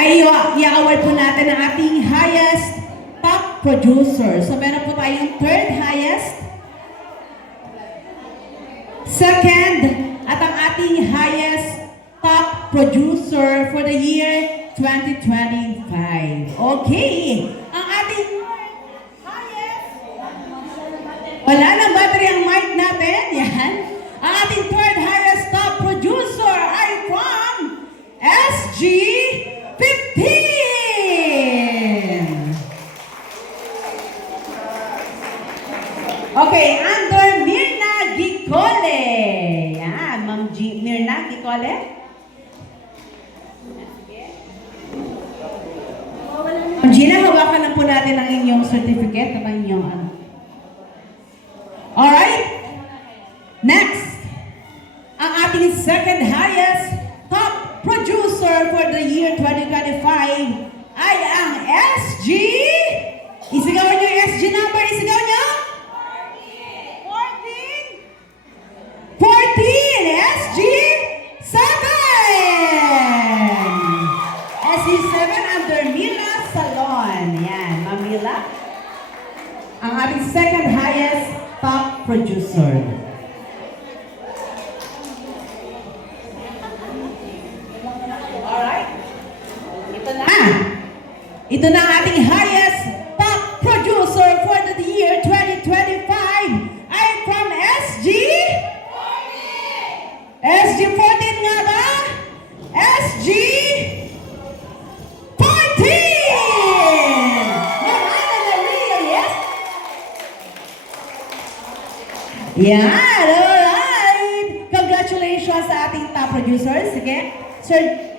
ay i-award po natin ang ating highest top producer. So meron po tayong third highest, second, at ang ating highest top producer for the year 2025. Okay, ang ating highest, wala nang battery ang mic natin, yan. Ang ating third highest top producer ay from SG15. Okay, under Mirna Gicole. Yan, Ma'am Mirna Gicole. Ma'am Gina, hawakan na po natin ang inyong certificate at ang inyong ano. Alright? Next, ang ating second highest top producer for the year 2025 ay ang SG. Isigawan nyo yung SG number. Isigawan nyo. 14. SG7. SG7 under Mila Salon. Yan, Ma'am Mila. Ang ating second highest top producer. Alright. Ito na ang ating highest top producer for the year 2025 ay from SG. SG14 nga ba? SG14! Yes? Yan, alright! Congratulations sa ating top producers. Sige, Sir